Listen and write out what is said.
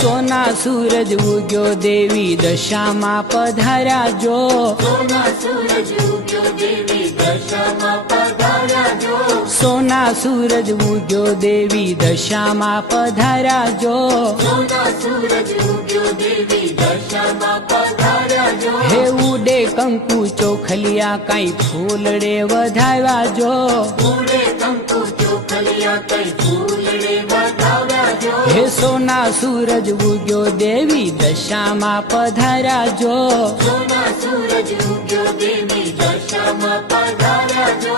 सोना सूरज उग्यो देवी दशाમાં पधार्या जो सोना सूरज उग्यो देवी दशाમાં पधार्या जो सोना सूरज उग्यो देवी दशाમાં पधार्या जो सोना सूरज उग्यो देवी दशाમાં पधार्या जो हे उडे कंकु चोखलिया काई फूलड़े वधाव्या जो उडे कंकु चोखलिया कई फूलड़े वधाव्या जो हे सोना सूरज उग्यो देवी दशाમાં पधार्या जो सोना सूरज उग्यो देवी दशाમાં पधार्या जो